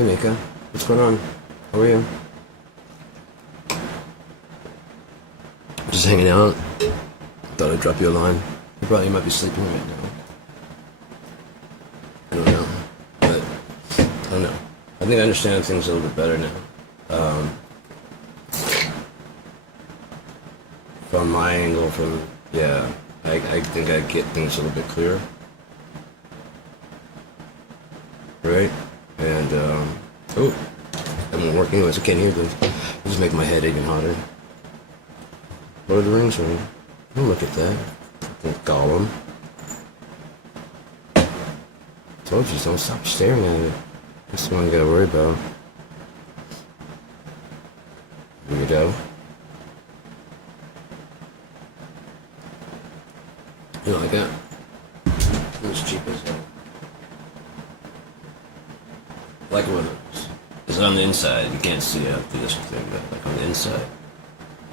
Hey Meeka, what's going on? How are you? Just hanging out. Thought I'd drop you a line. You might be sleeping right now. I don't know. But, I don't know. I think I understand things a little bit better now. From my angle, I think I get things a little bit clearer. Right? And, oh, that won't work anyways. I can't hear those. It just make my head even hotter. What are the rings ring? Oh, look at that. Gollum. Told you, don't stop staring at it. That's the one I gotta worry about. Weirdo. You know, like that. It's cheap as hell. Like one of those. Because on the inside, you can't see out through this thing, but like on the inside,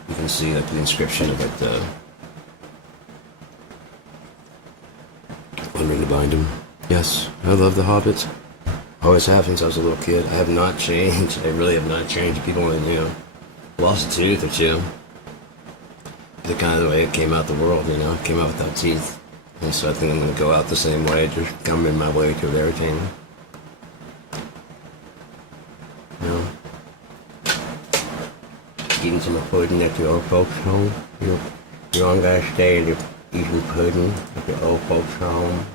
you can see like the inscription of like the one ring to bind him. Yes, I love the Hobbits. Always have since I was a little kid. I have not changed. I really have not changed. People only, lost a tooth or two. The kind of the way it came out the world, it came out without teeth. And so I think I'm going to go out the same way, just come in my way to everything. Eating some pudding at the old folks' home. You don't gotta stay and eating pudding at the old folks' home.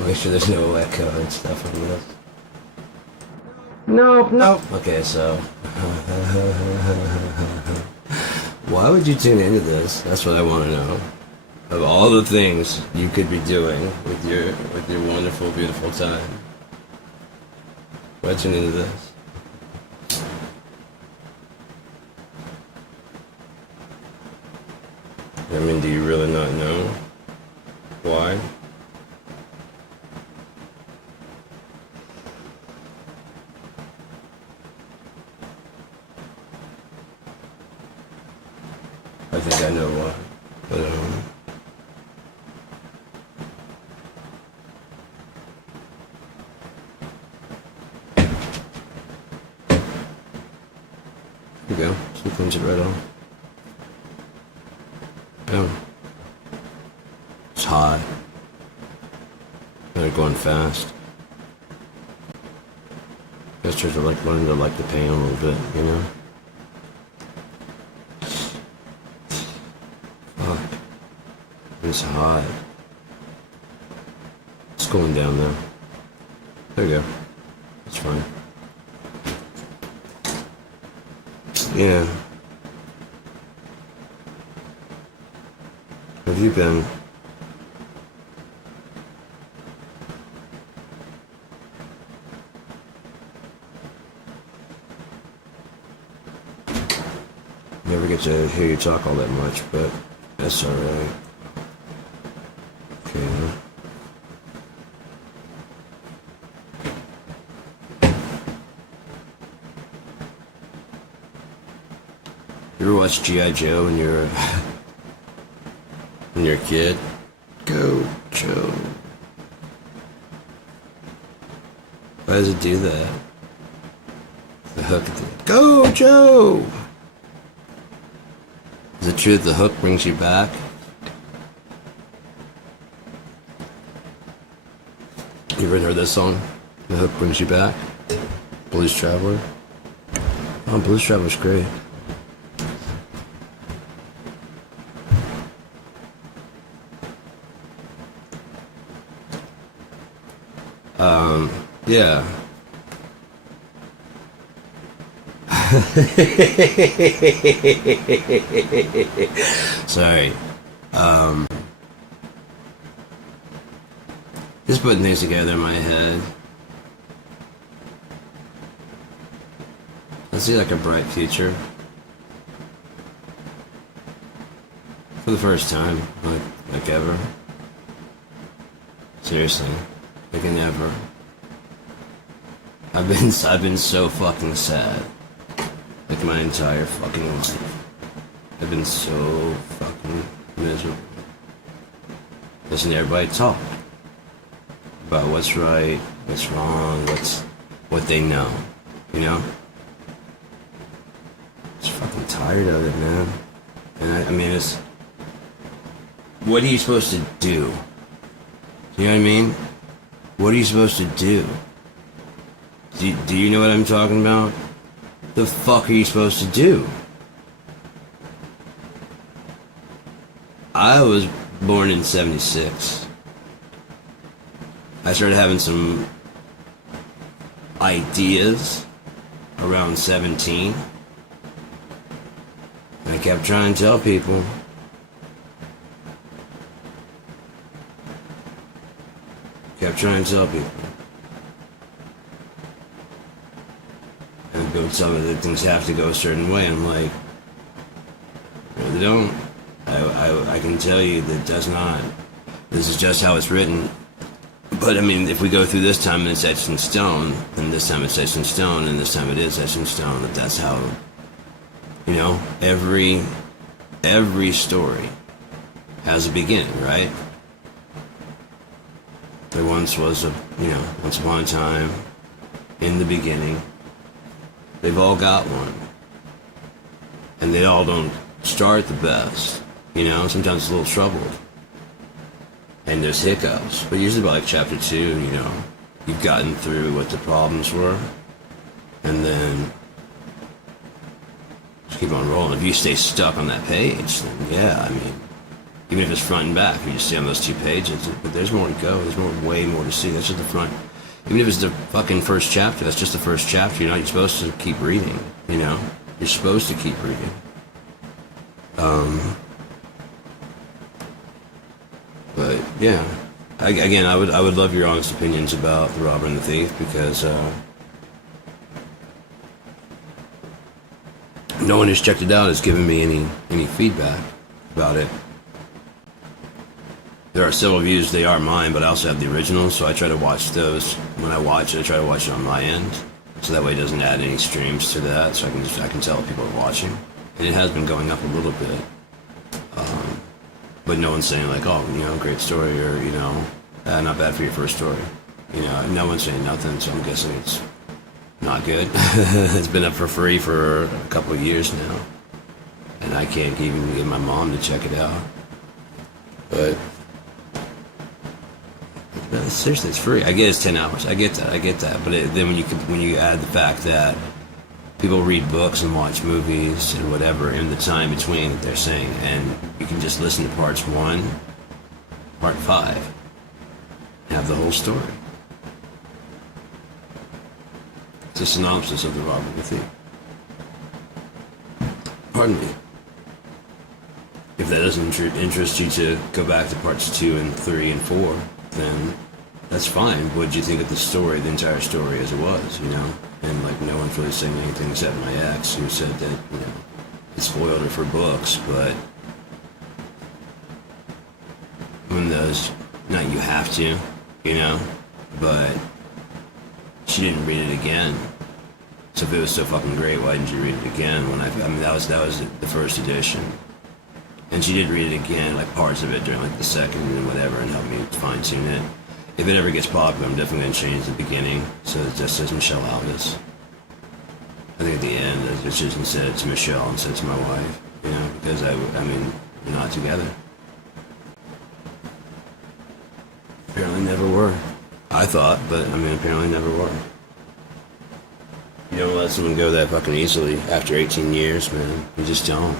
Make sure there's no echo and stuff on this. No. Okay, so why would you tune into this? That's what I want to know. Of all the things you could be doing with your wonderful, beautiful time, why tune into this? I mean, do you really not know why? I think I know why, but here we go. So cleanse it right on. It's hot. They're going fast. Gestures are like learning to like the pain a little bit, Fuck. It's hot. It's going down now. There we go. It's fine. Yeah. Have you been? Never get to hear you talk all that much, but that's alright. Okay. You ever watch G.I. Joe when you're when you're a kid? Go, Joe. Why does it do that? The hook at the end. Go, Joe! Is it true that the hook brings you back? You ever heard that song? The hook brings you back? Blues Traveler? Oh, Blues Traveler's great. Yeah. Sorry. Just putting things together in my head. I see like a bright future. For the first time, like ever. Seriously. Like never. I've been so fucking sad. Like my entire fucking life. I've been so fucking miserable. Listen to everybody talk about what's right, what's wrong, what they know, you know? Just fucking tired of it, man. And I mean, it's, what are you supposed to do? You know what I mean? What are you supposed to do? Do you know what I'm talking about? The fuck are you supposed to do? I was born in 76. I started having some ideas around 17. I kept trying to tell people. Kept trying to tell people. And build some of the things have to go a certain way. I'm like, no, they don't. I can tell you that does not. This is just how it's written. But I mean, if we go through this time and it's etched in stone, and this time it's etched in stone, and this time it is etched in stone, that that's how, you know, every story has a beginning, right? There once was once upon a time, in the beginning. They've all got one. And they all don't start the best, you know? Sometimes it's a little troubled. And there's hiccups. But usually by like chapter 2, you know, you've gotten through what the problems were. And then just keep on rolling. If you stay stuck on that page, then yeah, I mean, even if it's front and back, you just stay on those 2 pages. But there's more to go. There's way more to see. That's just the front. Even if it's the fucking first chapter, that's just the first chapter. You know, you're supposed to keep reading, you know? You're supposed to keep reading. But yeah, again, I would love your honest opinions about The Robber and the Thief, because no one who's checked it out has given me any feedback about it. There are several views, they are mine, but I also have the original, so I try to watch those. When I watch it, I try to watch it on my end, so that way it doesn't add any streams to that, so I can tell if people are watching. And it has been going up a little bit. But no one's saying like, oh, you know, great story, or, you know, not bad for your first story. You know, no one's saying nothing, so I'm guessing it's not good. It's been up for free for a couple of years now. And I can't even get my mom to check it out. But seriously, it's free. I get it's 10 hours. I get that. But then when you add the fact that people read books and watch movies and whatever in the time between that they're saying, and you can just listen to parts 1, part 5, and have the whole story. It's a synopsis of The Robber and the Thief. Pardon me. If that doesn't interest you to go back to parts 2 and 3 and 4, then that's fine. What did you think of the story, the entire story as it was, you know? And like, no one's really saying anything except my ex, who said that, you know, it spoiled her for books, but when those, not you have to, you know, but she didn't read it again. So if it was so fucking great, why didn't you read it again? When I mean, that was the first edition. And she did read it again, like parts of it during like the second and whatever, and help me fine tune it. If it ever gets popular, I'm definitely going to change the beginning, so it just says Michelle Alvis. I think at the end, it just instead it's Michelle instead it's my wife, you know, because I mean, we're not together. Apparently never were. I thought, but I mean, apparently never were. You don't let someone go that fucking easily after 18 years, man. You just don't.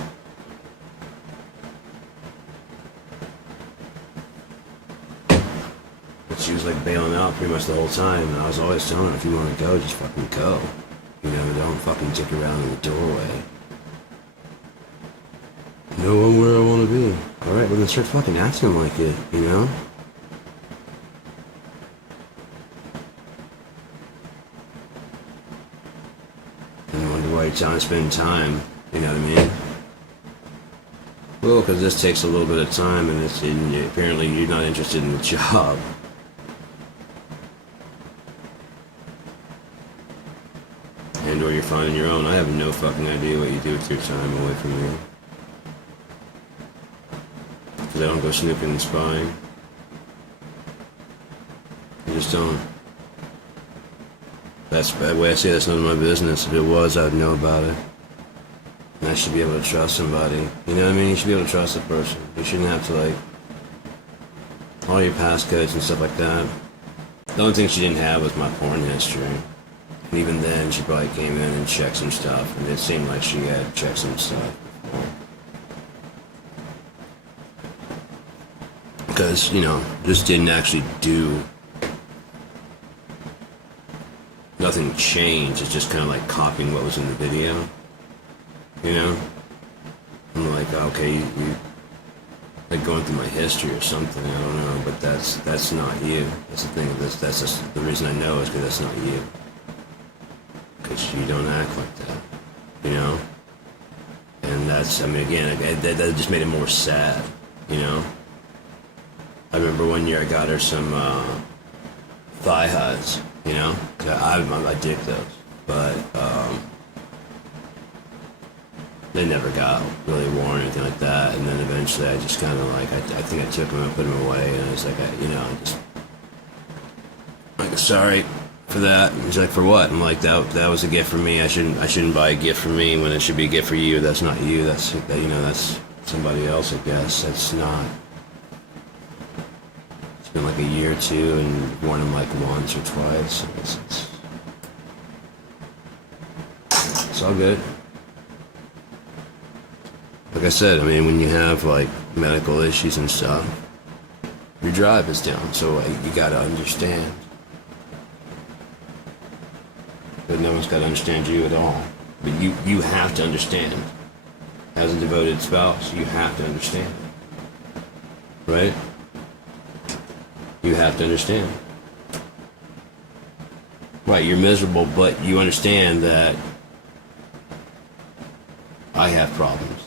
She was like bailing out pretty much the whole time, and I was always telling her, if you want to go, just fucking go. You know, don't fucking dick around in the doorway. Know I'm where I want to be. Alright, well then start fucking acting like it, you know? And I wonder why you're trying to spend time, you know what I mean? Well, because this takes a little bit of time, and apparently you're not interested in the job. Or you're finding your own. I have no fucking idea what you do with your time away from me. Because I don't go snooping and spying. I just don't. That's the way I say that's none of my business. If it was, I'd know about it. And I should be able to trust somebody. You know what I mean? You should be able to trust a person. You shouldn't have to, like, all your passcodes and stuff like that. The only thing she didn't have was my porn history. And even then, she probably came in and checked some stuff, and it seemed like she had checked some stuff before. Because, you know, just didn't actually do... Nothing changed. It's just kind of like copying what was in the video. You know? I'm like, okay, you like going through my history or something, I don't know, but that's not you. That's the thing, that's just, the reason I know is because that's not you. Because you don't act like that, you know? And that's, I mean, again, that just made it more sad, you know? I remember one year I got her some thigh highs, you know? I dig those, but they never got really worn or anything like that. And then eventually I just kind of like, I think I took them and put them away, and I was like, I just, like, sorry for that. And he's like, for what? I'm like, that was a gift for me. I shouldn't buy a gift for me when it should be a gift for you. That's not you. That's somebody else, I guess. That's not. It's been like a year or two, and worn them like once or twice. It's all good. Like I said, I mean, when you have like medical issues and stuff, your drive is down, so you gotta understand. But no one's gotta understand you at all. But you have to understand. As a devoted spouse, you have to understand. Right? You have to understand. Right, you're miserable, but you understand that I have problems.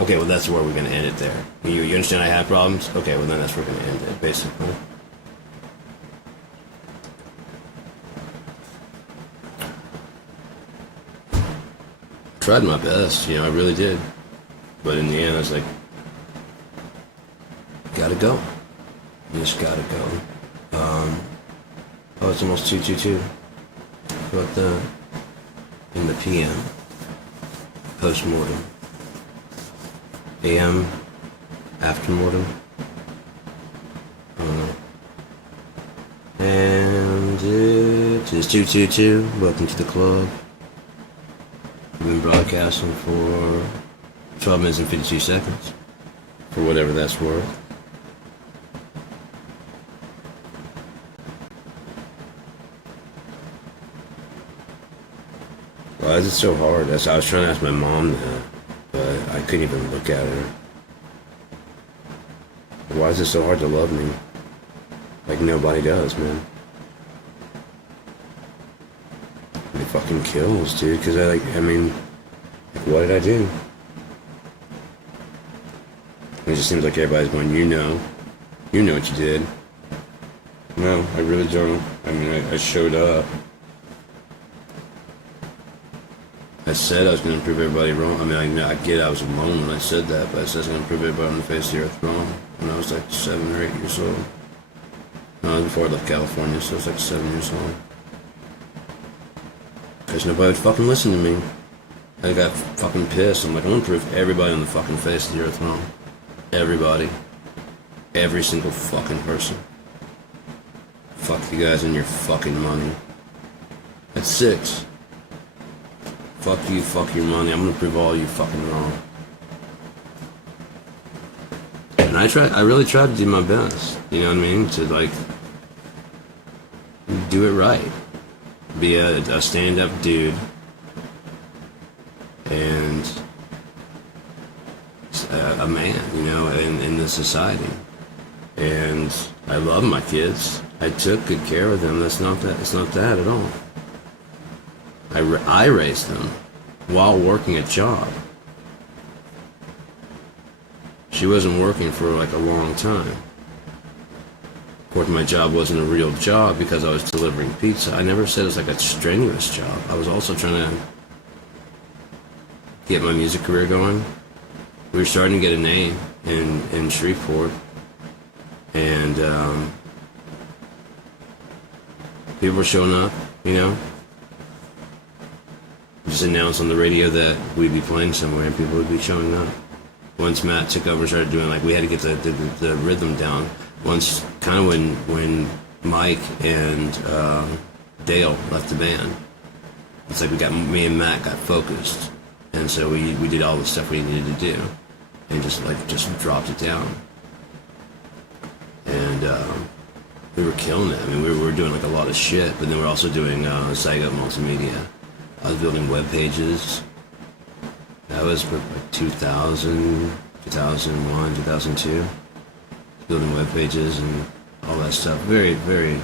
Okay, well, that's where we're going to end it there. You understand I have problems? Okay, well, then that's where we're going to end it, basically. Tried my best, I really did. But in the end, I was like, gotta go. You just gotta go. It's almost 2:22. But in the PM, post-mortem. AM, aftermortem. And it is 2:22. Welcome to the club. We've been broadcasting for 12 minutes and 52 seconds. For whatever that's worth. Why is it so hard? I was trying to ask my mom that, but I couldn't even look at her. Why is it so hard to love me? Like nobody does, man. It fucking kills, dude, because what did I do? It just seems like everybody's going, you know what you did. No, I really don't. I showed up. I said I was going to prove everybody wrong. I get I was alone when I said that, but I said I was going to prove everybody on the face of the earth wrong when I was like 7 or 8 years old. No, before I left California, so I was like 7 years old. Because nobody would fucking listen to me. I got fucking pissed. I'm like, I'm going to prove everybody on the fucking face of the earth wrong. Everybody. Every single fucking person. Fuck you guys and your fucking money. At 6. Fuck you, fuck your money. I'm gonna prove all you fucking wrong. And I really tried to do my best. You know what I mean? To like do it right. Be a stand-up dude. And a man, in this society. And I love my kids. I took good care of them. It's not that at all. I raised them while working a job. She wasn't working for like a long time. Of course, my job wasn't a real job because I was delivering pizza. I never said it was like a strenuous job. I was also trying to get my music career going. We were starting to get a name in Shreveport. And people were showing up, just announce on the radio that we'd be playing somewhere and people would be showing up. Once Matt took over and started doing, like, we had to get the rhythm down. Once, kind of when Mike and Dale left the band, it's like me and Matt got focused. And so we did all the stuff we needed to do. And just dropped it down. And we were killing it. I mean, we were doing like a lot of shit, but then we're also doing Zygote Multimedia. I was building web pages. That was like 2000, 2001, 2002. Building web pages and all that stuff. Very, very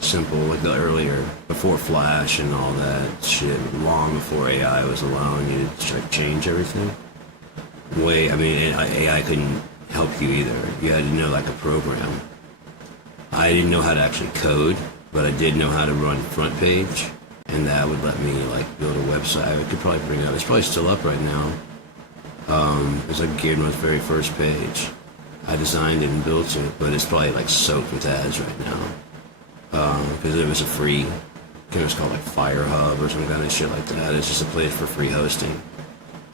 simple, like the earlier, before Flash and all that shit, long before AI was allowing you to change everything. I mean, AI couldn't help you either. You had to know like a program. I didn't know how to actually code, but I did know how to run front page, and that would let me like build a website. I could probably bring it up. It's probably still up right now. It's like geared on its very first page. I designed it and built it, but it's probably like soaked with ads right now. Because it was a free, I think it was called like Fire Hub or some kind of shit like that. It's just a place for free hosting.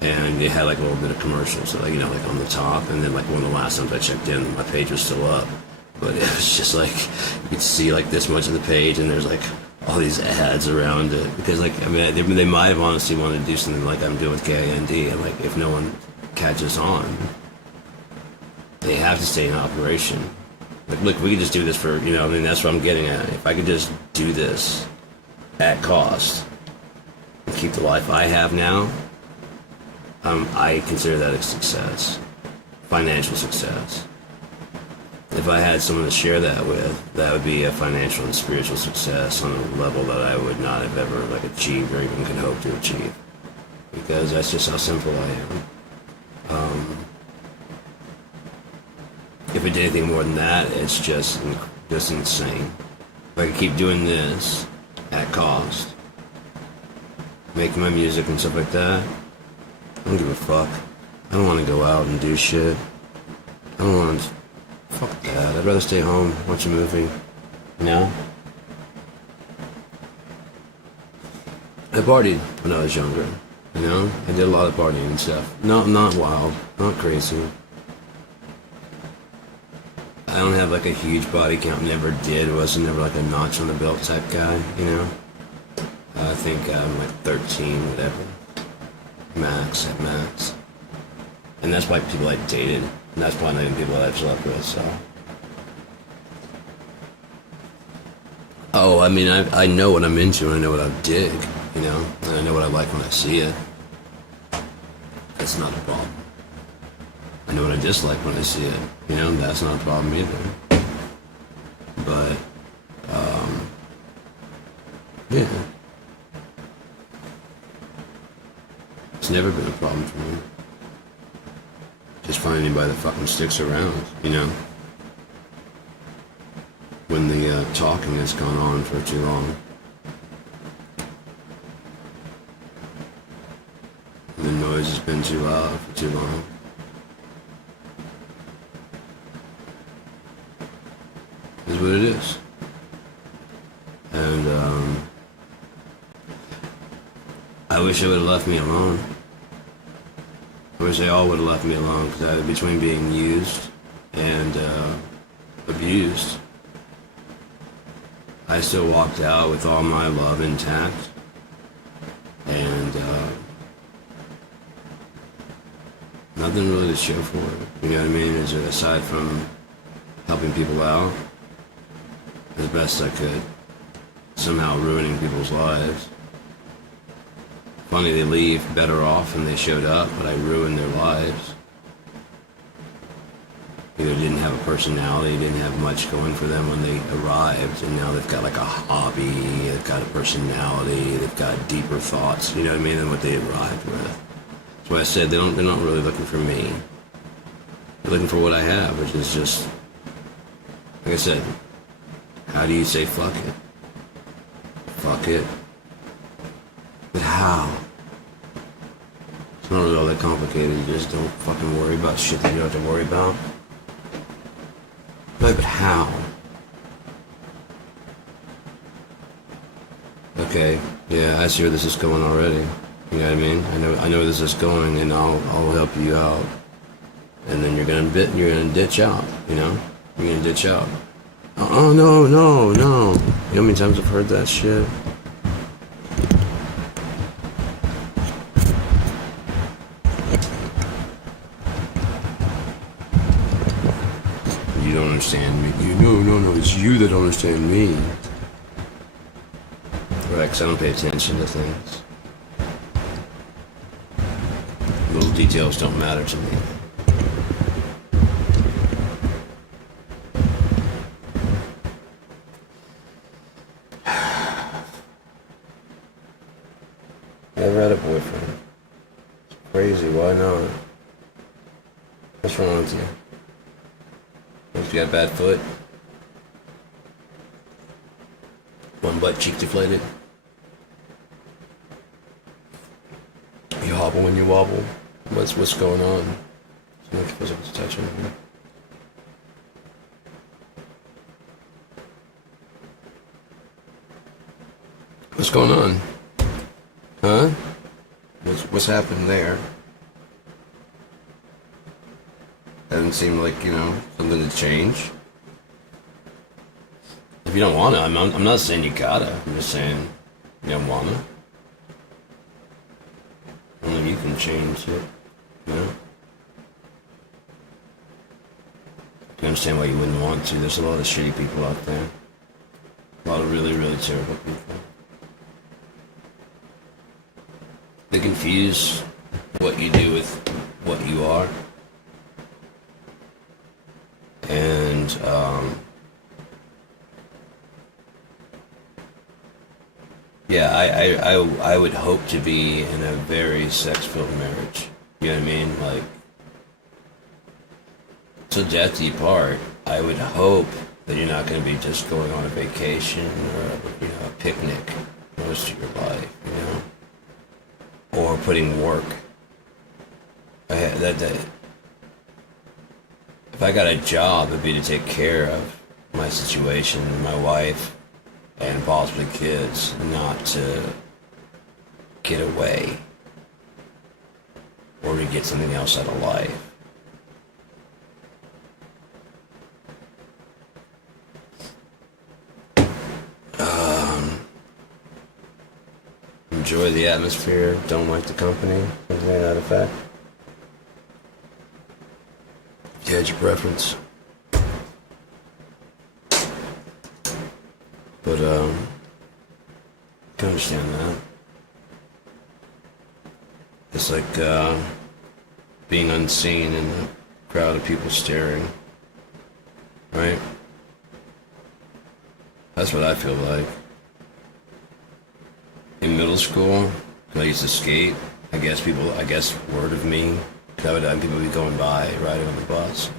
And it had like a little bit of commercials, so like, you know, like on the top, and then like one of the last times I checked in, my page was still up. But it was just like, you could see like this much of the page, and there's like all these ads around it. Because like, I mean, they might have honestly wanted to do something like I'm doing with KIND, and like if no one catches on, they have to stay in operation. Like, look, we could just do this for, you know, I mean, that's what I'm getting at. If I could just do this at cost and keep the life I have now, I consider that a success, financial success. If I had someone to share that with, that would be a financial and spiritual success on a level that I would not have ever like achieved or even could hope to achieve, because that's just how simple I am. If it did anything more than that, it's just insane. If I could keep doing this at cost, making my music and stuff like that, I don't give a fuck. I don't want to go out and do shit. I don't want to... Fuck that. I'd rather stay home, watch a movie. You know? I partied when I was younger. You know? I did a lot of partying and stuff. Not wild. Not crazy. I don't have like a huge body count. Never did. Wasn't never like a notch on the belt type guy, you know? I think I'm like 13, whatever. Max, at max. And that's why people I dated. And that's probably not even people that I've slept with, so. Oh, I mean, I know what I'm into and I know what I dig, you know? And I know what I like when I see it. That's not a problem. I know what I dislike when I see it, you know? That's not a problem either. But, yeah. It's never been a problem for me. Just finding anybody that fucking sticks around, you know? When the talking has gone on for too long. And the noise has been too loud for too long. Is what it is. And, I wish they would have left me alone. I wish they all would have left me alone, because between being used and abused, I still walked out with all my love intact. And nothing really to show for it. You know what I mean? Aside from helping people out as best I could, somehow ruining people's lives. Funny, they leave better off than they showed up, but I ruined their lives. Either didn't have a personality, didn't have much going for them when they arrived, and now they've got like a hobby, they've got a personality, they've got deeper thoughts, you know what I mean, than what they arrived with. That's why I said they're not really looking for me. They're looking for what I have, which is just, like I said, how do you say fuck it? Fuck it. But how? It's not really all that complicated. You just don't fucking worry about shit that you don't have to worry about. Right, but how? Like Okay, yeah, I see where this is going already. You know what I mean? I know where this is going, and I'll help you out. And then you're gonna ditch out. You know, you're gonna ditch out. Oh no, no, no! You know how many times I've heard that shit? You don't understand me. No, it's you that don't understand me. Right, 'cause I don't pay attention to things. Little details don't matter to me. Never had a boyfriend. It's crazy, why not? What's wrong with you? You got a bad foot? One butt cheek deflated? You hobble when you wobble? What's going on? So much physical touching. What's going on? Huh? What's happened there? Doesn't seem like, something to change. If you don't wanna, I'm not saying you gotta. I'm just saying you don't wanna. Only you can change it, you know? I understand why you wouldn't want to. There's a lot of shitty people out there. A lot of really, really terrible people. They confuse what you do with what you are. And, yeah, I would hope to be in a very sex-filled marriage. You know what I mean? Like, till death do you part. I would hope that you're not going to be just going on a vacation or, a picnic most of your life, or putting work. If I got a job, it'd be to take care of my situation, my wife, and possibly kids, not to get away or to get something else out of life. Enjoy the atmosphere, don't like the company, something like that effect. You had your preference. But, I can understand that. It's like, being unseen in a crowd of people staring. Right? That's what I feel like. In middle school, I used to skate. I guess word of me, people would be going by, riding on the bus,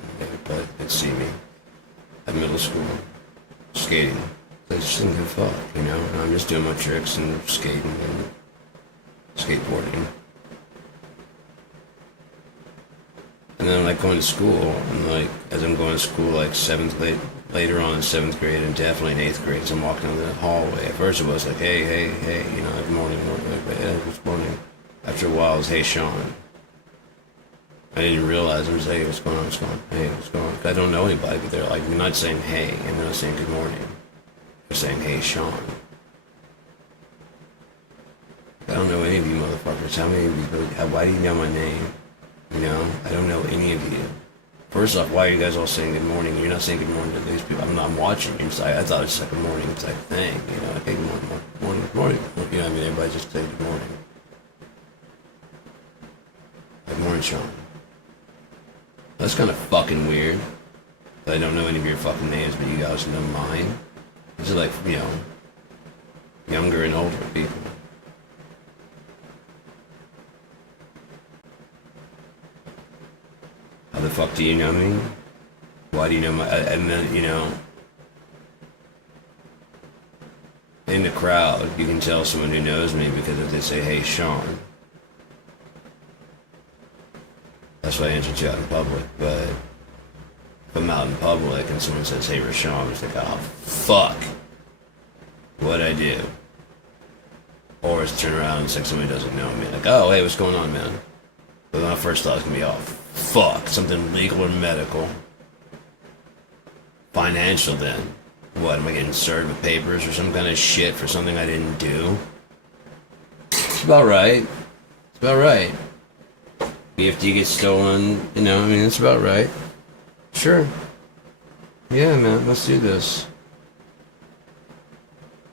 but they'd see me at middle school, skating. I just didn't give a fuck, and I'm just doing my tricks and skating and skateboarding. And then I'm going to school, and as I'm going to school, later on in 7th grade and definitely in 8th grade, as I'm walking down the hallway. At first it was like, hey, good morning, good morning. After a while it was, hey, Sean. I didn't realize. I was like, hey, what's going on, hey, what's going on? I don't know anybody, but they're like, you're not saying hey, and they're not saying good morning. They're saying, hey, Sean. I don't know any of you motherfuckers. How many of you, why do you know my name? I don't know any of you. First off, why are you guys all saying good morning? You're not saying good morning to these people. I'm not watching you. I thought it was like a morning type thing. Hey, good morning, good morning. Everybody just say good morning. Good morning, Sean. That's kind of fucking weird. I don't know any of your fucking names, but you guys know mine. These are younger and older people. How the fuck do you know me? Why do you know my... And then, in the crowd, you can tell someone who knows me because if they say, hey, Sean. That's why I answered you out in public, but if I'm out in public and someone says, hey, Rashawn, I'm just like, oh, fuck. What'd I do? or it's turn around and it's like somebody doesn't know me. Like, oh, hey, what's going on, man? But my first thought is going to be, oh, fuck, something legal or medical. Financial, then. What, am I getting served with papers or some kind of shit for something I didn't do? It's about right. It's about right. EFT gets stolen, you know, I mean, it's about right. Sure. Yeah, man, let's do this.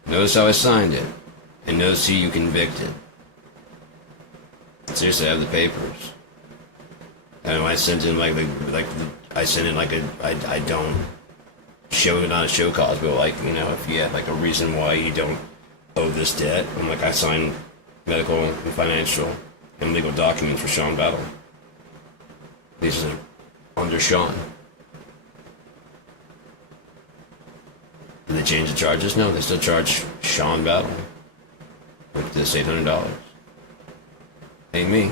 Notice how I signed it. And notice who you convicted. Seriously, I have the papers. And I sent in I sent in like I don't show, not a show cause, but like, you know, if you had like a reason why you don't owe this debt, I'm like, I signed medical and financial and legal documents for Sean Battle. These are under Sean. Did they change the charges? No, they still charge Sean Battle with this $800. Ain't me.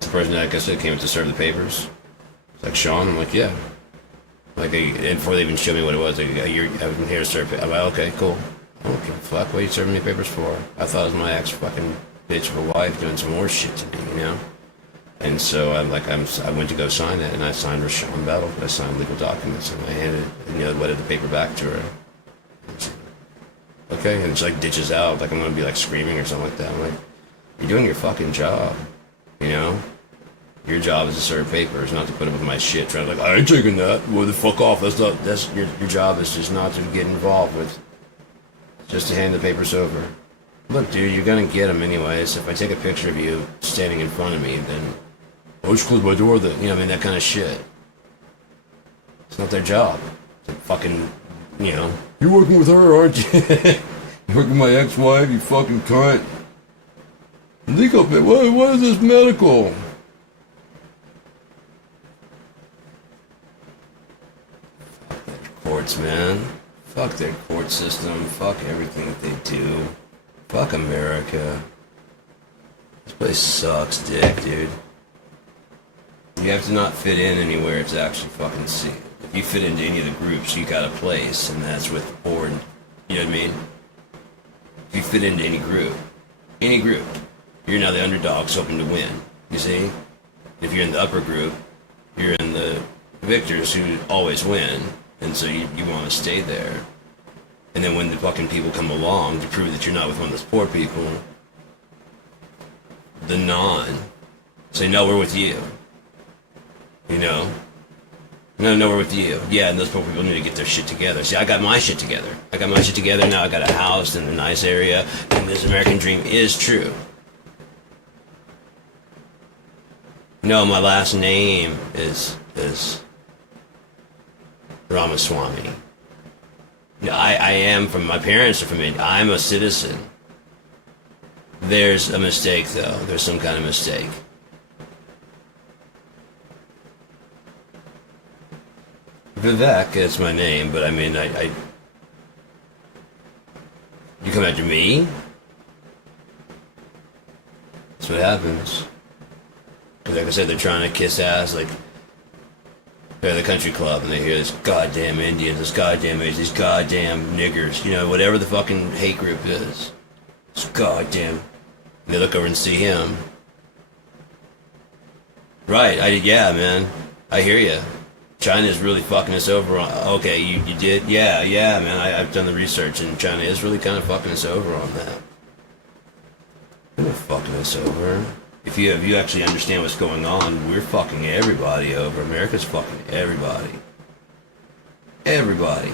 The person that I guess that came to serve the papers. It's like, Sean? I'm like, yeah. Like, and before they even showed me what it was, like, I've been here to serve papers. I'm like, okay, cool. Okay, fuck, what are you serving me papers for? I thought it was my ex-fucking bitch of a wife doing some more shit to me, you know? And so I went to go sign it, and I signed for Sean Battle. I signed legal documents, and I handed, wetted the paper back to her. Okay, and she like ditches out, like I'm gonna be like screaming or something like that. I'm like, you're doing your fucking job, you know? Your job is to serve papers, not to put up with my shit. Trying to like, I ain't taking that. Well, the fuck off. That's your job is just not to get involved with. Just to hand the papers over. Look, dude, you're gonna get them anyways. If I take a picture of you standing in front of me, then I'll just close my door. That, you know, I mean, that kind of shit. It's not their job. It's fucking, you know. You're working with her, aren't you? You're working with my ex-wife, you fucking cunt. Legal, what is this medical? Fuck their courts, man. Fuck their court system. Fuck everything that they do. Fuck America. This place sucks dick, dude. You have to not fit in anywhere to actually fucking see it. If you fit into any of the groups, you got a place, and that's with the board. You know what I mean? If you fit into any group, you're now the underdogs hoping to win. You see? If you're in the upper group, you're in the victors who always win, and so you want to stay there. And then when the fucking people come along to prove that you're not with one of those poor people, the say, no, we're with you. You know? No, we're with you. Yeah, and those poor people need to get their shit together. See, I got my shit together. Now I got a house in a nice area, and this American dream is true. No, my last name is Ramaswamy. No, I am from, my parents are from India. I'm a citizen. There's a mistake, though. There's some kind of mistake. Vivek is my name, but I mean, I you come after me? That's what happens. Like I said, they're trying to kiss ass, like they're at the country club and they hear this goddamn Indians, this goddamn Asians, these goddamn niggers, you know, whatever the fucking hate group is. It's goddamn. And they look over and see him. Right, yeah, man. I hear you. China's really fucking us over on... Okay, you did? Yeah, man, I've done the research, and China is really kind of fucking us over on that. They're not fucking us over. If you actually understand what's going on, we're fucking everybody over. America's fucking everybody. Everybody.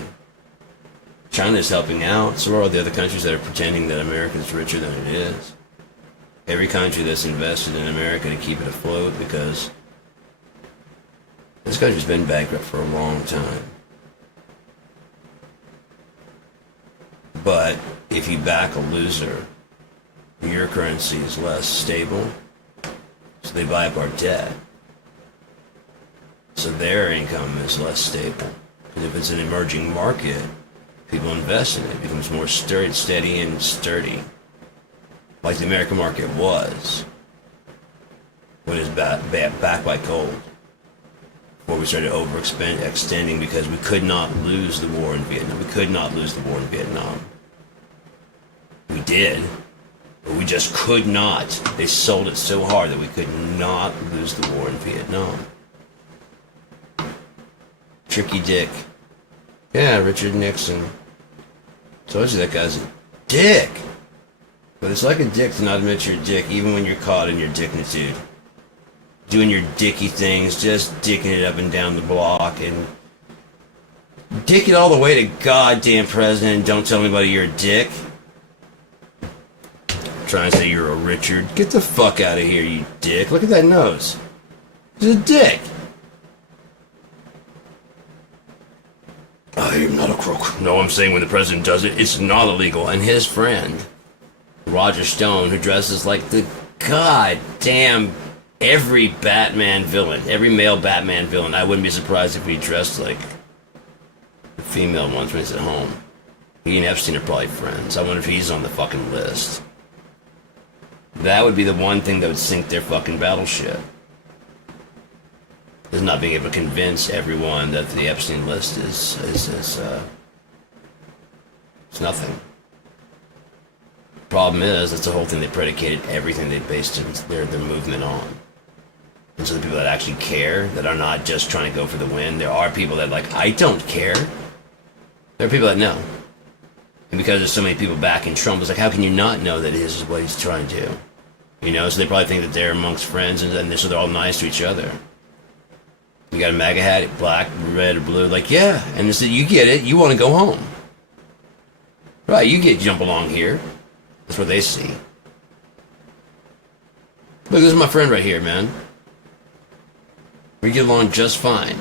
China's helping out. So are all the other countries that are pretending that America's richer than it is. Every country that's invested in America to keep it afloat, because this country's been bankrupt for a long time. But if you back a loser, your currency is less stable. So they buy up our debt. So their income is less stable. And if it's an emerging market, people invest in it. It becomes more steady and sturdy. Like the American market was. When it was backed by gold. Before we started overextending because we could not lose the war in Vietnam. We did. But we just could not. They sold it so hard that we could not lose the war in Vietnam. Tricky Dick. Yeah, Richard Nixon. Told you that guy's a dick. But it's like a dick to not admit you're a dick, even when you're caught in your dickitude. Doing your dicky things, just dicking it up and down the block, and dick it all the way to goddamn president and don't tell anybody you're a dick. Trying to say you're a Richard. Get the fuck out of here, you dick. Look at that nose. He's a dick. I am not a crook. No, I'm saying when the president does it, it's not illegal. And his friend, Roger Stone, who dresses like the goddamn every Batman villain, every male Batman villain. I wouldn't be surprised if he dressed like the female ones when he's at home. He and Epstein are probably friends. I wonder if he's on the fucking list. That would be the one thing that would sink their fucking battleship. Is not being able to convince everyone that the Epstein list is it's nothing. Problem is, that's the whole thing they predicated everything they based their movement on. And so the people that actually care, that are not just trying to go for the win, there are people that I don't care. There are people that know. And because there's so many people backing Trump, it's like, how can you not know that this is what he's trying to do? You know, so they probably think that they're amongst friends, and so they're all nice to each other. You got a MAGA hat, black, red, or blue, yeah, and they said, you get it, you want to go home. Right, you jump along here. That's what they see. Look, this is my friend right here, man. We get along just fine.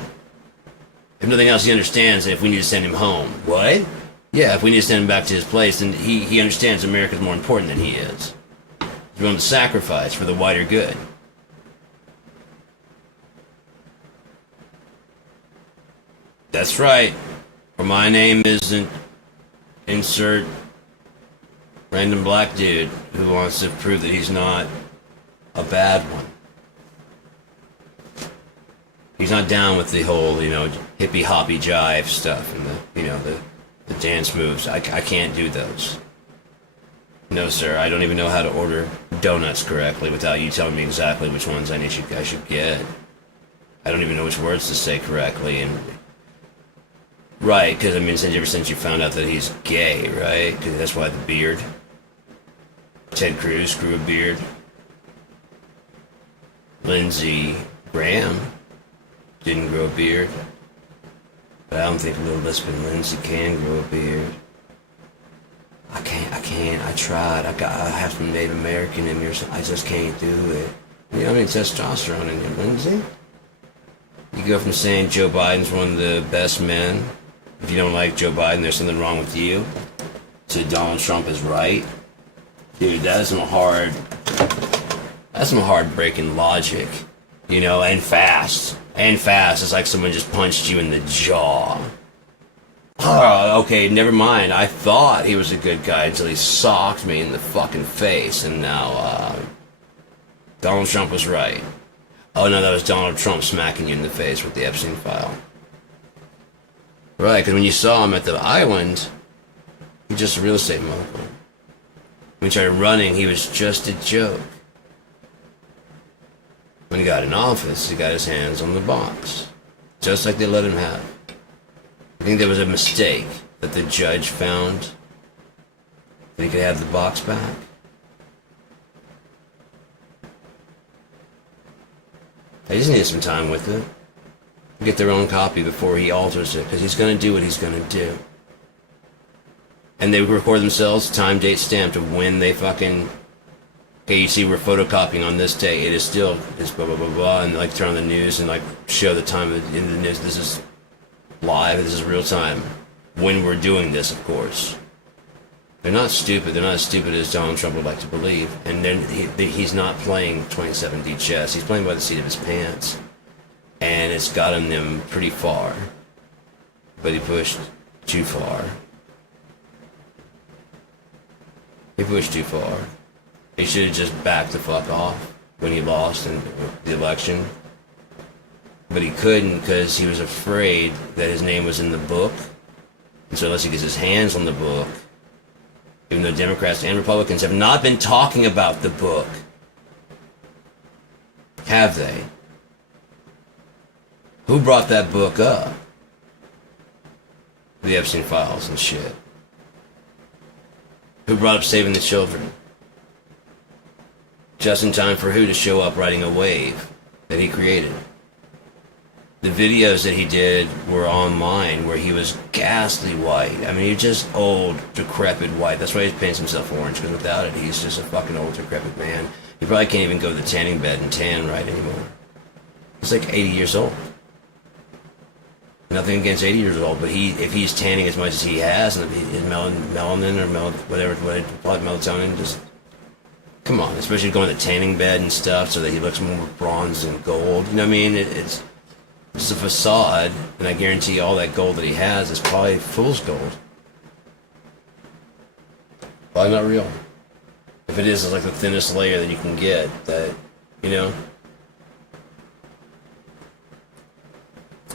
If nothing else, he understands that if we need to send him home. What? Yeah, if we need to send him back to his place, then he understands America's more important than he is. He's willing to sacrifice for the wider good. That's right. Or my name isn't insert random black dude who wants to prove that he's not a bad one. He's not down with the whole, hippie hoppy jive stuff and the dance moves. I can't do those. No, sir. I don't even know how to order donuts correctly without you telling me exactly which ones I should get. I don't even know which words to say correctly. And right, because ever since you found out that he's gay, right? Because that's why the beard. Ted Cruz grew a beard. Lindsey Graham didn't grow a beard. But I don't think little lisping Lindsey can grow a beard. I can't. I tried. I have some Native American in me or something. I just can't do it. You know how many testosterone in you, Lindsey? You go from saying Joe Biden's one of the best men. If you don't like Joe Biden, there's something wrong with you. So Donald Trump is right. Dude, that's some hard-breaking logic. And fast. And fast. It's like someone just punched you in the jaw. Oh, okay, never mind. I thought he was a good guy until he socked me in the fucking face. And now, Donald Trump was right. Oh, no, that was Donald Trump smacking you in the face with the Epstein file. Right, because when you saw him at the island, he was just a real estate mogul. When he started running, he was just a joke. When he got in office, he got his hands on the box. Just like they let him have. I think there was a mistake that the judge found that he could have the box back. I just need some time with it. Get their own copy before he alters it, because he's going to do what he's going to do. And they record themselves, time, date, stamped of when they fucking... Okay, you see we're photocopying on this day. It is still, it's blah, blah, blah, blah, and turn on the news and show the time in the news. This is live, this is real time. When we're doing this, of course. They're not stupid. They're not as stupid as Donald Trump would like to believe. And then he's not playing 27D chess. He's playing by the seat of his pants. And it's gotten them pretty far. But he pushed too far. He pushed too far. He should have just backed the fuck off when he lost in the election. But he couldn't because he was afraid that his name was in the book. And so unless he gets his hands on the book, Even though Democrats and Republicans have not been talking about the book. Have they? Who brought that book up? The Epstein files and shit. Who brought up saving the children? Just in time for who to show up riding a wave that he created. The videos that he did were online where he was ghastly white. I mean, he's just old, decrepit white. That's why he paints himself orange, because without it, he's just a fucking old, decrepit man. He probably can't even go to the tanning bed and tan right anymore. He's like 80 years old. Nothing against 80 years old, but if he's tanning as much as he has, and his melanin or whatever, melatonin, just come on. Especially going to the tanning bed and stuff, so that he looks more bronze and gold. You know what I mean? It's a facade, and I guarantee all that gold that he has is probably fool's gold. Probably not real. If it is, it's like the thinnest layer that you can get. That, you know.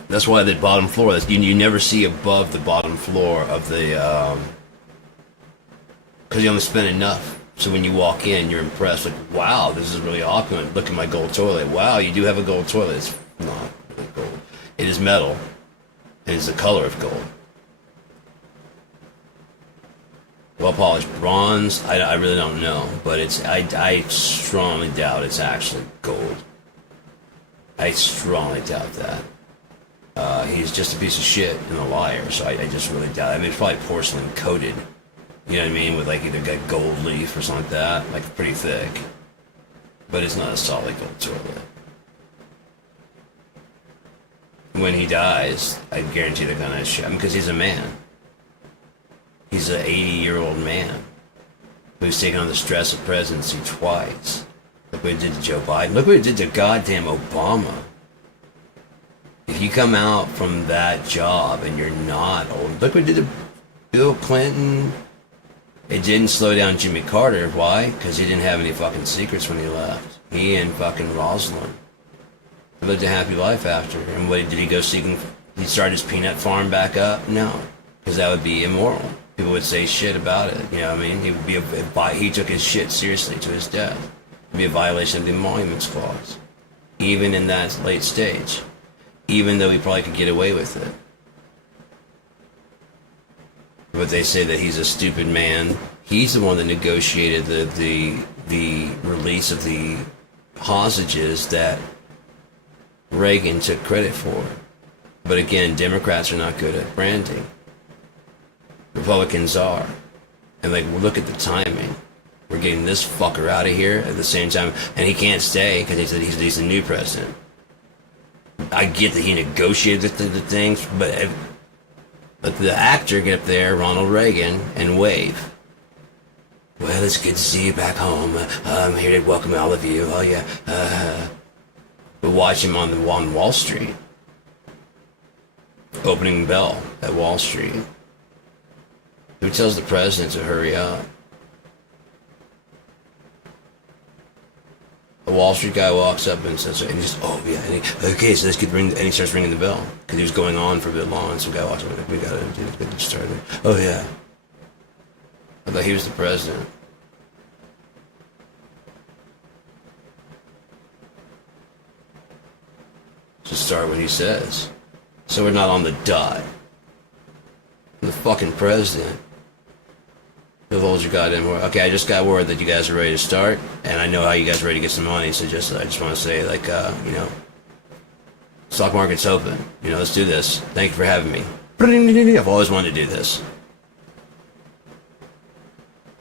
That's why the bottom floor, you never see above the bottom floor of the, because you only spend enough. So when you walk in, you're impressed, like, wow, this is really opulent. Look at my gold toilet. Wow, you do have a gold toilet. It's not really gold. It is metal. It is the color of gold. Well-polished bronze, I really don't know. But I strongly doubt it's actually gold. I strongly doubt that. He's just a piece of shit and a liar, so I just really doubt it. I mean, it's probably porcelain coated, you know what I mean, with like either got gold leaf or something like that, like pretty thick. But it's not a solid gold toilet. When he dies, I guarantee they're gonna show him, because he's a man. He's an 80-year-old man who's taken on the stress of presidency twice. Look what he did to Joe Biden. Look what he did to goddamn Obama. If you come out from that job and you're not old, look what it did to Bill Clinton. It didn't slow down Jimmy Carter. Why? Because he didn't have any fucking secrets when he left. He and fucking Rosalind lived a happy life after. And what did he go seeking? He started his peanut farm back up? No, because that would be immoral. People would say shit about it. You know what I mean? He would be he took his shit seriously to his death. It would be a violation of the Emoluments Clause, even in that late stage. Even though he probably could get away with it. But they say that he's a stupid man. He's the one that negotiated the release of the hostages that Reagan took credit for. But again, Democrats are not good at branding. Republicans are. And like, look at the timing. We're getting this fucker out of here at the same time. And he can't stay because he's the new president. I get that he negotiated the things, but let the actor get up there, Ronald Reagan, and wave. Well, it's good to see you back home. I'm here to welcome all of you. Oh, yeah. But watch him on Wall Street. Opening bell at Wall Street. Who tells the president to hurry up? A Wall Street guy walks up and says, and he's, oh yeah, and okay, so let's get ring, and he starts ringing the bell because he was going on for a bit long. And some guy walks up, and we got to get this started. Oh yeah, I thought he was the president. Just start what he says, so we're not on the dot. I'm the fucking president. Who holds your goddamn word? Okay, I just got word that you guys are ready to start, and I know how you guys are ready to get some money. So I just want to say, like, you know, stock market's open. You know, let's do this. Thank you for having me. I've always wanted to do this.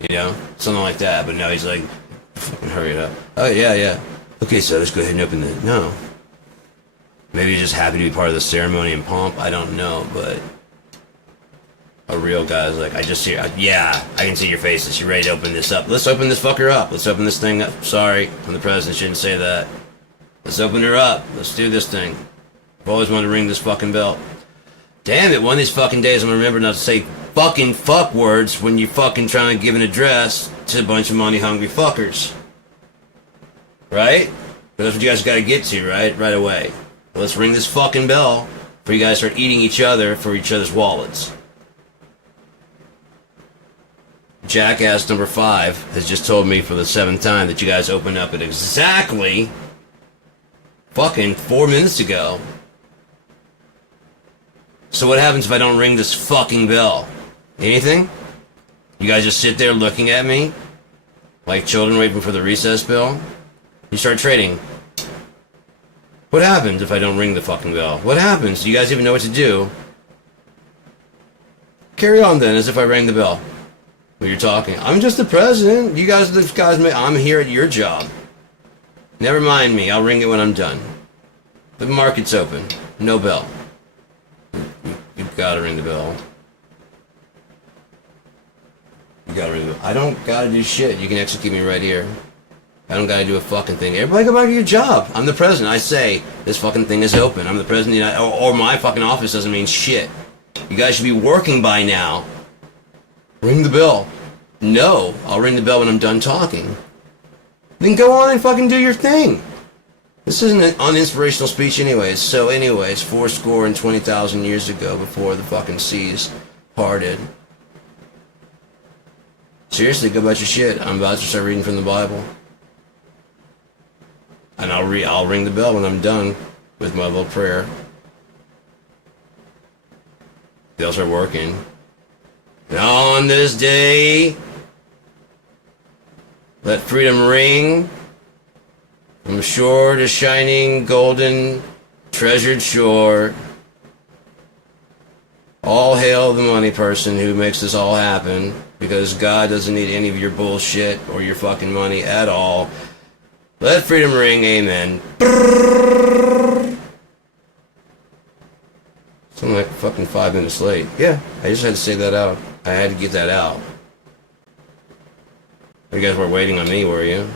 You know, something like that. But no, he's like, fucking hurry it up. Oh yeah. Okay, so let's go ahead and open the. No. Maybe he's just happy to be part of the ceremony and pomp. I don't know, but. A real guy's like, I just see, yeah, I can see your faces. You ready to open this up? Let's open this fucker up. Let's open this thing up. Sorry, I'm the president. Shouldn't say that. Let's open her up. Let's do this thing. I've always wanted to ring this fucking bell. Damn it, one of these fucking days I'm gonna remember not to say fucking fuck words when you fucking trying to give an address to a bunch of money-hungry fuckers. Right? But that's what you guys gotta get to, right? Right away. Well, let's ring this fucking bell before you guys start eating each other for each other's wallets. jackass number 5 has just told me for the 7th time that you guys opened up at exactly fucking 4 minutes ago. So what happens if I don't ring this fucking bell? Anything? You guys just sit there looking at me like children waiting for the recess bell? You start trading. What happens if I don't ring the fucking bell? What happens? Do you guys even know what to do? Carry on then, as if I rang the bell. When you're talking, I'm just the president. You guys, I'm here at your job. Never mind me. I'll ring it when I'm done. The market's open. No bell. You've got to ring the bell. You got to ring the bell. I don't got to do shit. You can execute me right here. I don't got to do a fucking thing. Everybody go back to your job. I'm the president. I say this fucking thing is open. I'm the president, or my fucking office doesn't mean shit. You guys should be working by now. Ring the bell. No, I'll ring the bell when I'm done talking. Then go on and fucking do your thing. This isn't an uninspirational speech anyways. So anyways, 420,000 years ago, before the fucking seas parted. Seriously, go about your shit. I'm about to start reading from the Bible. And I'll ring the bell when I'm done with my little prayer. They'll start working. And on this day, let freedom ring from shore to shining, golden, treasured shore. All hail the money person who makes this all happen, because God doesn't need any of your bullshit or your fucking money at all. Let freedom ring, amen. I'm like fucking 5 minutes late. Yeah, I just had to say that out. I had to get that out. You guys weren't waiting on me, were you?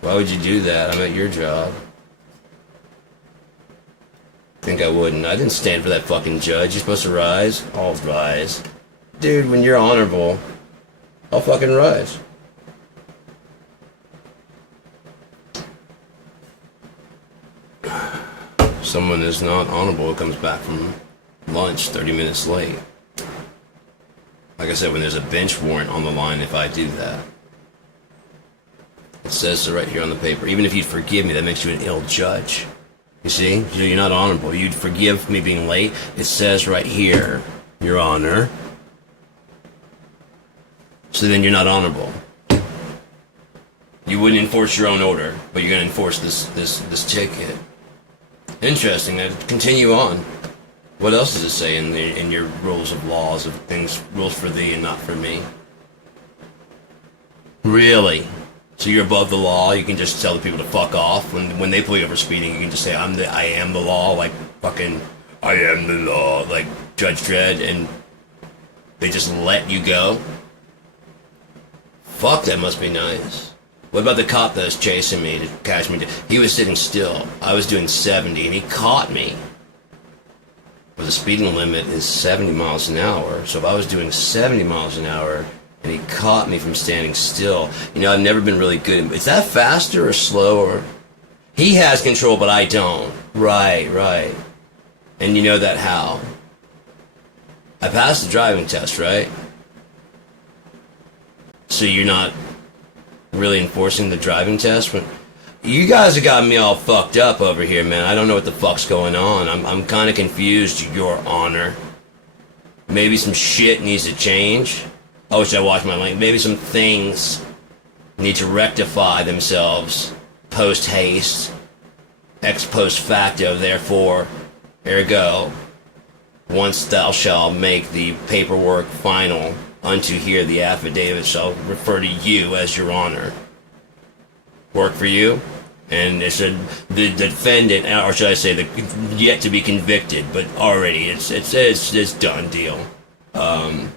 Why would you do that? I'm at your job. Think I wouldn't. I didn't stand for that fucking judge. You're supposed to rise? I'll rise. Dude, when you're honorable, I'll fucking rise. Someone is not honorable who comes back from lunch 30 minutes late. Like I said, when there's a bench warrant on the line, if I do that, it says so right here on the paper. Even if you'd forgive me, that makes you an ill judge. You see? You're not honorable. You'd forgive me being late. It says right here, Your Honor. So then you're not honorable. You wouldn't enforce your own order, but you're going to enforce this ticket. Interesting. Continue on. What else does it say in your rules of laws of things, rules for thee and not for me? Really? So you're above the law? You can just tell the people to fuck off when they pull you over speeding? You can just say I am the law, like fucking I am the law, like Judge Dredd, and they just let you go? Fuck, that must be nice. What about the cop that was chasing me to catch me? He was sitting still. I was doing 70, and he caught me. But the speeding limit is 70 miles an hour. So if I was doing 70 miles an hour, and he caught me from standing still, you know, I've never been really good. Is that faster or slower? He has control, but I don't. Right. And you know that how? I passed the driving test, right? So you're not really enforcing the driving test? You guys have got me all fucked up over here, man. I don't know what the fuck's going on. I'm kind of confused, Your Honor. Maybe some shit needs to change. Oh, should I watch my link? Maybe some things need to rectify themselves post haste, ex post facto. Therefore, ergo, once thou shalt make the paperwork final, unto here the affidavit shall refer to you as Your Honor. Work for you? And it said the defendant, or should I say the yet to be convicted, but already it's done deal. From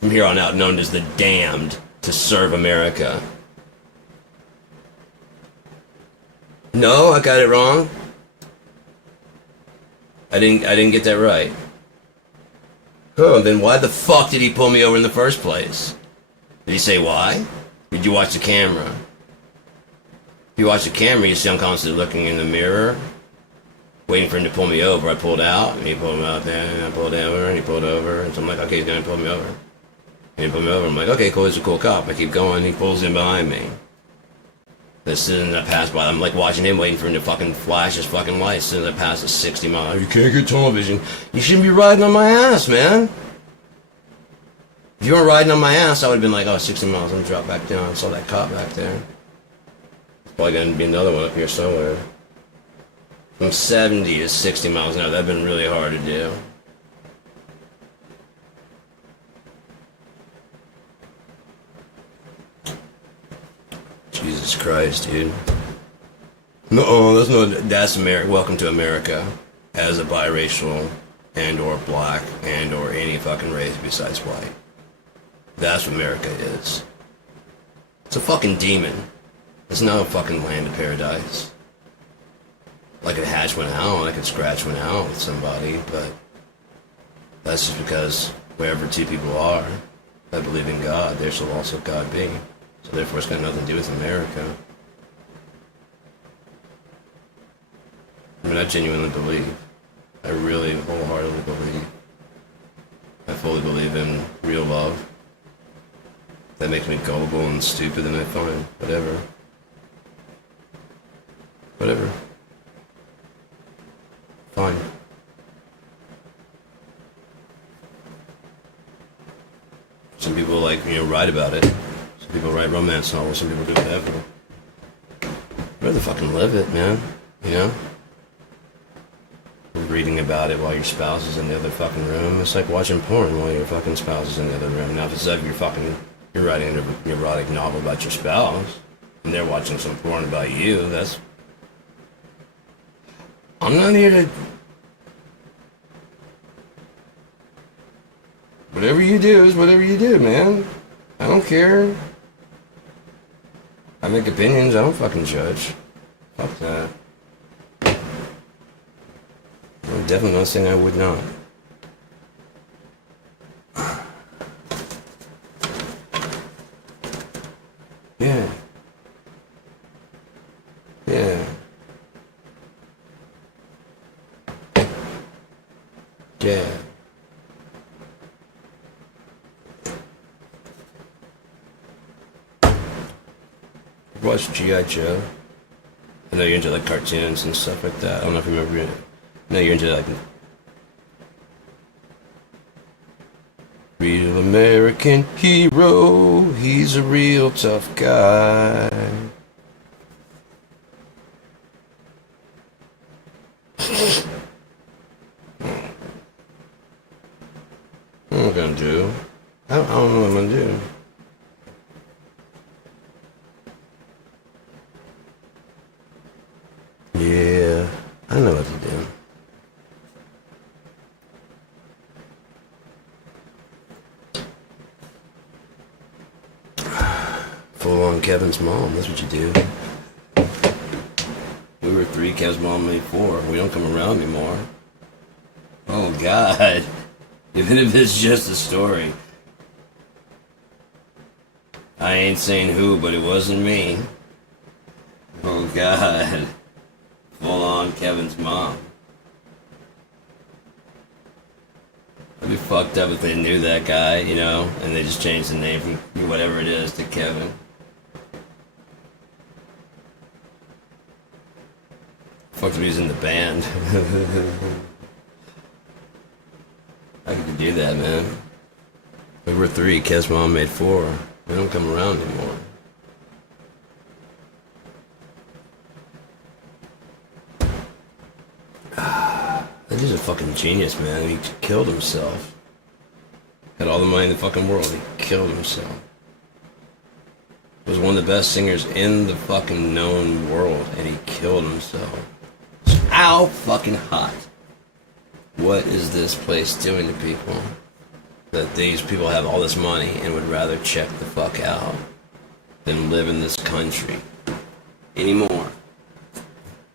here on out, known as the damned to serve America. No, I got it wrong. I didn't get that right. Oh, then why the fuck did he pull me over in the first place? Did he say why? Did you watch the camera? If you watch the camera, you see I'm constantly looking in the mirror, waiting for him to pull me over. I pulled out, and he pulled me out there, and I pulled over, and he pulled over, and so I'm like, okay, he's gonna pull me over. And he put me over. I'm like, okay, cool, he's a cool cop. I keep going. He pulls in behind me. As soon as I pass by, I'm like watching him, waiting for him to fucking flash his fucking lights. As soon as I pass a 60 mile, you can't get tunnel vision. You shouldn't be riding on my ass, man. If you weren't riding on my ass, I would have been like, oh, 60 miles. I'm gonna drop back down. I saw that cop back there. There's probably gonna be another one up here somewhere. From 70 to 60 miles an hour, that'd been really hard to do. Jesus Christ, dude. No, that's America. Welcome to America as a biracial and or black and or any fucking race besides white. That's what America is. It's a fucking demon. It's not a fucking land of paradise. I could hatch one out, I could scratch one out with somebody, but that's just because wherever two people are that believe in God, there shall also God be. So therefore it's got nothing to do with America. I mean, I genuinely believe. I really wholeheartedly believe. I fully believe in real love. That makes me gullible and stupid, and I fine. Whatever. Whatever. Fine. Some people write about it. Some people write romance novels, some people do whatever. I'd rather fucking live it, man. You know? Reading about it while your spouse is in the other fucking room. It's like watching porn while your fucking spouse is in the other room. Now if it's like you're writing an erotic novel about your spouse, and they're watching some porn about you, that's... I'm not here to... Whatever you do is whatever you do, man. I don't care. I make opinions, I don't fucking judge. Fuck that. I'm definitely not saying I would not. Yeah. Yeah. Yeah. Watch G.I. Joe. I know you're into like cartoons and stuff like that. I don't know if you remember it. I know you're into like real American hero. He's a real tough guy. What am I gonna do? I don't know what I'm gonna do. Yeah, I know what to do. Full on Kevin's mom, that's what you do. We were 3, Kev's mom made 4. We don't come around anymore. Oh God. Even if it's just a story. I ain't saying who, but it wasn't me. Oh God. Full on Kevin's mom. It'd be fucked up if they knew that guy, you know, and they just changed the name from whatever it is to Kevin. Fucked if he's in the band. I could do that, man. We were 3, Kev's mom made 4. They don't come around anymore. That dude's a fucking genius, man. He killed himself. Had all the money in the fucking world. He killed himself. Was one of the best singers in the fucking known world, and he killed himself. How fucking hot. What is this place doing to people? That these people have all this money and would rather check the fuck out than live in this country anymore.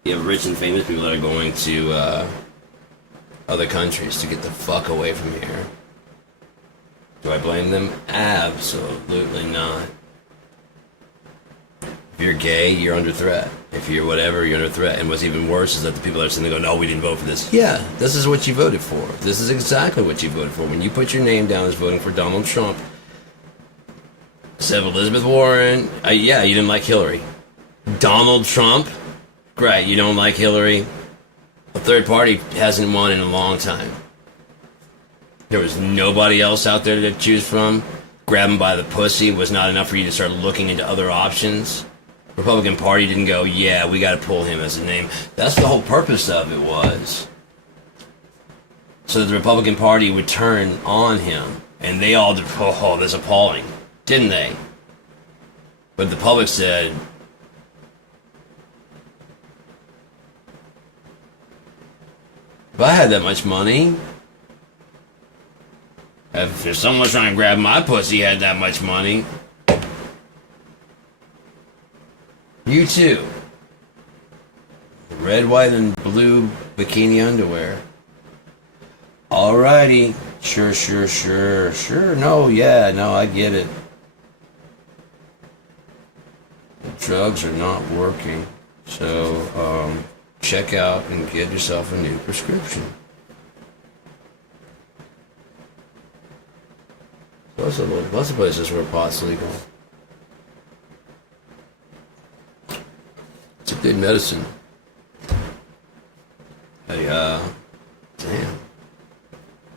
You have rich and famous people that are going to other countries to get the fuck away from here. Do I blame them? Absolutely not. If you're gay, you're under threat. If you're whatever, you're under threat. And what's even worse is that the people that are sitting there go, no, we didn't vote for this. Yeah, this is what you voted for. This is exactly what you voted for. When you put your name down as voting for Donald Trump, Instead of Elizabeth Warren, yeah, you didn't like Hillary. Donald Trump, great, you don't like Hillary. A third party hasn't won in a long time. There was nobody else out there to choose from. Grab him by the pussy was not enough for you to start looking into other options. Republican Party didn't go, yeah, we got to pull him as a name. That's the whole purpose of it was. So that the Republican Party would turn on him. And they all did, oh, that's appalling. Didn't they? But the public said, if I had that much money, if someone was trying to grab my pussy had that much money, you too. Red, white, and blue bikini underwear. Alrighty. Sure. No, yeah, no, I get it. The drugs are not working. So, check out and get yourself a new prescription. Lots of places where pot's legal. It's a good medicine. Hey, damn.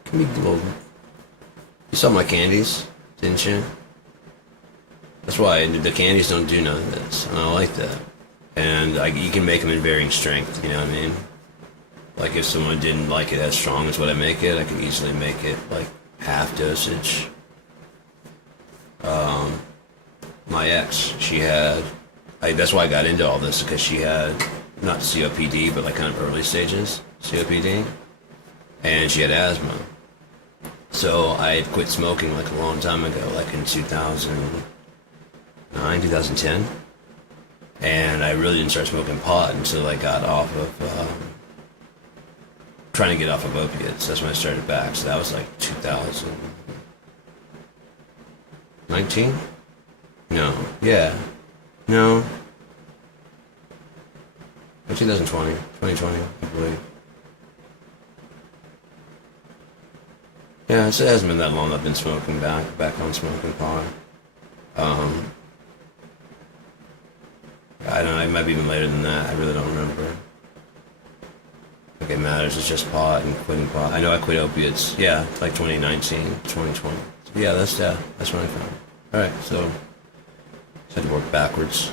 Give me a little. You saw my candies, didn't you? That's why the candies don't do none of this, and I like that. And you can make them in varying strength, you know what I mean? Like if someone didn't like it as strong as what I make it, I could easily make it like half dosage. My ex, she had, that's why I got into all this, because she had, not COPD, but like kind of early stages COPD, and she had asthma. So I had quit smoking like a long time ago, like in 2009, 2010, and I really didn't start smoking pot until I got off of, trying to get off of opiates. That's when I started back, so that was like 2019? No. Yeah. No. 2020. 2020, I believe. Yeah, it hasn't been that long I've been smoking back on smoking pot. I don't know, it might be even later than that. I really don't remember. I think it matters. It's just pot and quitting pot. I know I quit opiates. Yeah, like 2019, 2020. Yeah, that's when I found it. Alright, so just had to work backwards.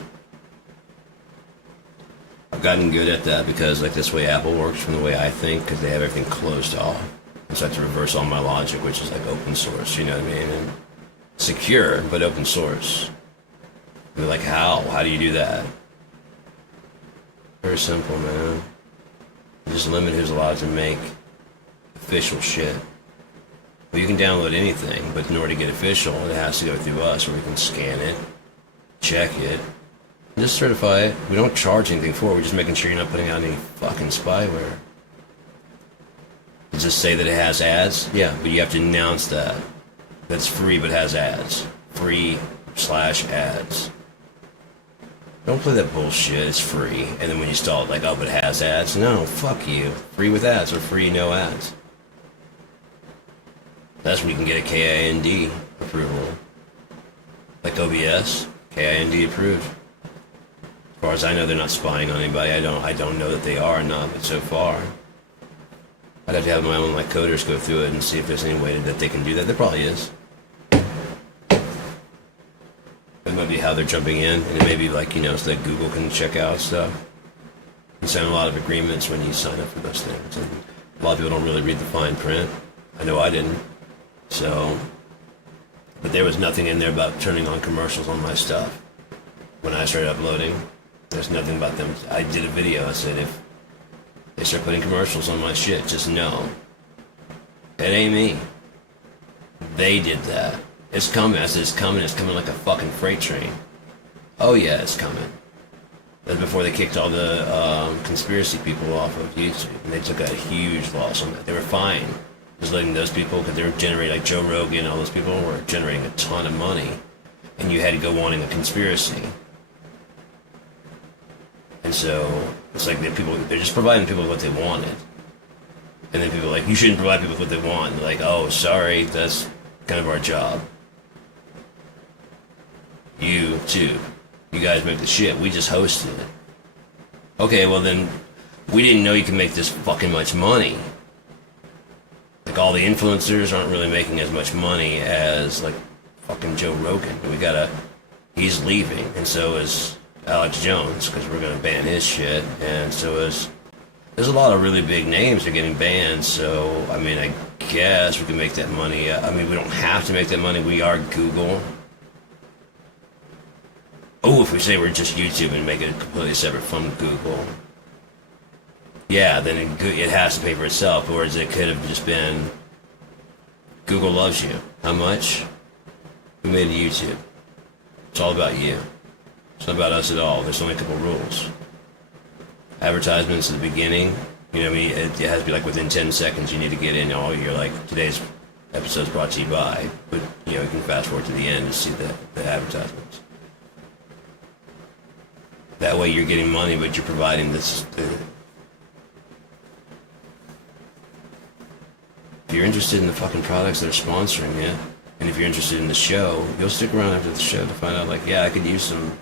I've gotten good at that because like this way Apple works from the way I think, because they have everything closed off. So I have to reverse all my logic, which is like open source, you know what I mean? And secure, but open source. And they're like, how? How do you do that? Very simple, man. You just limit who's allowed to make official shit. Well, you can download anything, but in order to get official, it has to go through us, where we can scan it, check it, and just certify it. We don't charge anything for it. We're just making sure you're not putting out any fucking spyware. Does it say that it has ads? Yeah, but you have to announce that. That's free, but has ads. Free/ads. Don't play that bullshit. It's free. And then when you install it, like, oh, but it has ads? No, fuck you. Free with ads or free no ads. That's when you can get a KIND approval. Like OBS, KIND approved. As far as I know, they're not spying on anybody. I don't know that they are or not, but so far. I'd have to have my own like coders go through it and see if there's any way that they can do that. There probably is. That might be how they're jumping in, and it may be like, you know, so that Google can check out stuff. You sign a lot of agreements when you sign up for those things, and a lot of people don't really read the fine print. I know I didn't. So, but there was nothing in there about turning on commercials on my stuff. When I started uploading, there's nothing about them. I did a video. I said, if they start putting commercials on my shit, just know it ain't me. They did that. It's coming. I said, it's coming. It's coming like a fucking freight train. Oh yeah, it's coming. That's before they kicked all the conspiracy people off of YouTube, and they took a huge loss on that. They were fine just letting those people, because they were generating, like Joe Rogan, all those people were generating a ton of money, and you had to go wanting a conspiracy. And so it's like they're just providing people what they wanted, and then people are like, you shouldn't provide people with what they want. And they're like, oh, sorry, that's kind of our job. with Tube. You guys make the shit. We just hosted it. Okay, well then, we didn't know you could make this fucking much money. Like, all the influencers aren't really making as much money as, like, fucking Joe Rogan. He's leaving, and so is Alex Jones, because we're gonna ban his shit, and so is... There's a lot of really big names that are getting banned, so, I mean, I guess we can make that money. I mean, we don't have to make that money. We are Google. Oh, if we say we're just YouTube and make it completely separate from Google, yeah, then it has to pay for itself. Whereas it could have just been, Google loves you. How much? We made a YouTube. It's all about you. It's not about us at all. There's only a couple rules. Advertisements at the beginning, you know what I mean? It has to be like within 10 seconds you need to get in. You're like, today's episode's brought to you by, but you know, you can fast forward to the end and see the advertisements. That way you're getting money, but you're providing this. If you're interested in the fucking products that are sponsoring you, and if you're interested in the show, you'll stick around after the show to find out, like, yeah, I could use some,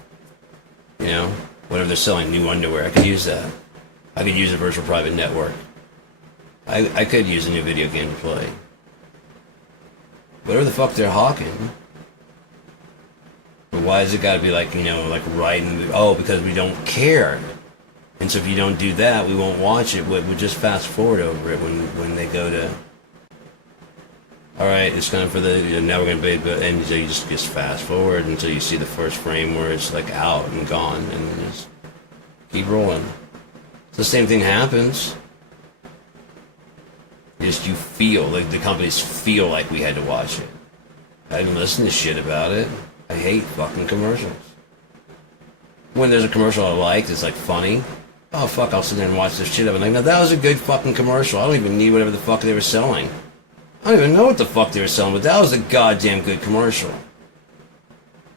you know, whatever they're selling, new underwear, I could use that. I could use a virtual private network. I could use a new video game to play. Whatever the fuck they're hawking. But why has it got to be like, you know, like right in the... Oh, because we don't care. And so if you don't do that, we won't watch it. We'll just fast forward over it when they go to... Alright, it's time for the... Now we're going to be... And so you just fast forward until you see the first frame where it's like out and gone. And just keep rolling. So the same thing happens. Just you feel, like the companies feel like we had to watch it. I didn't listen to shit about it. I hate fucking commercials. When there's a commercial I like that's like funny, oh fuck, I'll sit there and watch this shit up. And like, no, that was a good fucking commercial. I don't even need whatever the fuck they were selling. I don't even know what the fuck they were selling, but that was a goddamn good commercial.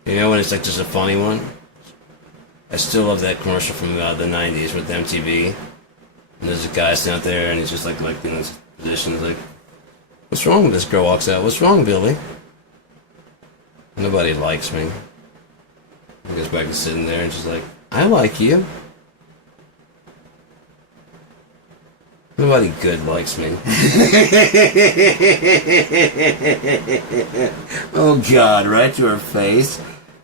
You know, when it's like just a funny one. I still love that commercial from the 90s with MTV. And there's a guy sitting out there and he's just like in this position, like, what's wrong with this girl? Walks out, what's wrong, Billy? Nobody likes me. He goes back to sitting there and she's like, I like you. Nobody good likes me. Oh God, right to her face.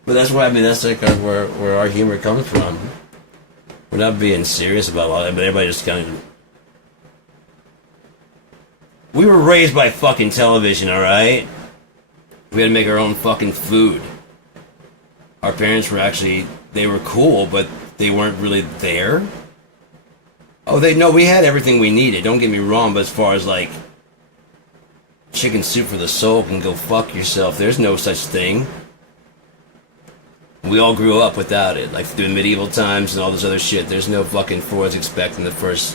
But that's why, I mean, that's like where our humor comes from. We're not being serious about a lot of it, but everybody just kind of... We were raised by fucking television, alright? We had to make our own fucking food. Our parents were actually... They were cool, but they weren't really there. Oh, we had everything we needed, don't get me wrong, but as far as like... Chicken soup for the soul can go fuck yourself, there's no such thing. We all grew up without it, like through medieval times and all this other shit. There's no fucking Ford's expecting the first...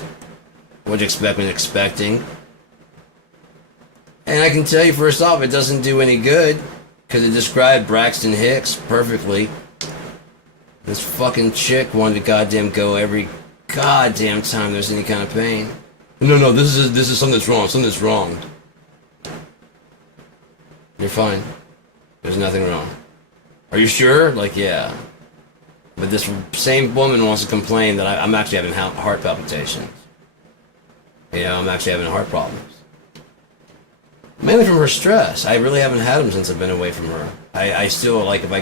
What'd you expect when expecting? And I can tell you first off, it doesn't do any good, because it described Braxton Hicks perfectly. This fucking chick wanted to goddamn go every goddamn time there's any kind of pain. No, this is something's wrong. You're fine. There's nothing wrong. Are you sure? Like, yeah. But this same woman wants to complain that I'm actually having heart palpitations. You know, I'm actually having heart problems. Mainly from her stress. I really haven't had them since I've been away from her. I still, like, if I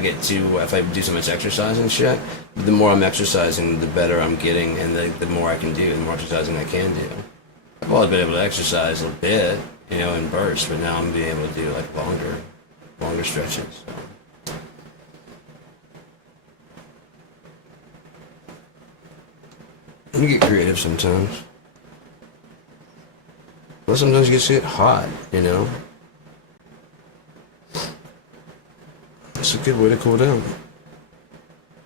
do so much exercise and shit, the more I'm exercising, the better I'm getting, and the more I can do, the more exercising I can do. I've always been able to exercise a bit, you know, in bursts, but now I'm being able to do, like, longer stretches, so. You get creative sometimes. But sometimes you just get hot, you know? It's a good way to cool down.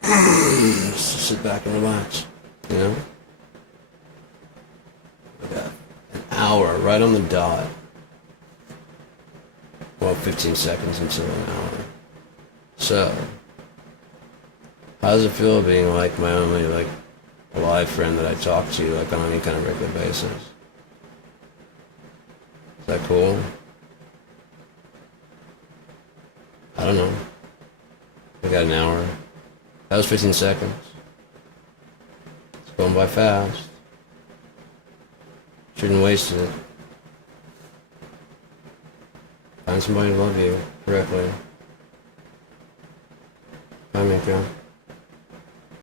Just sit back and relax, you know? We got an hour right on the dot. Well, 15 seconds until an hour. So, how does it feel being like my only, like, live friend that I talk to, like, on any kind of regular basis? Is that cool? I don't know. We got an hour. That was 15 seconds. It's going by fast. Shouldn't waste it. Find somebody to love you correctly. Bye, Meeka.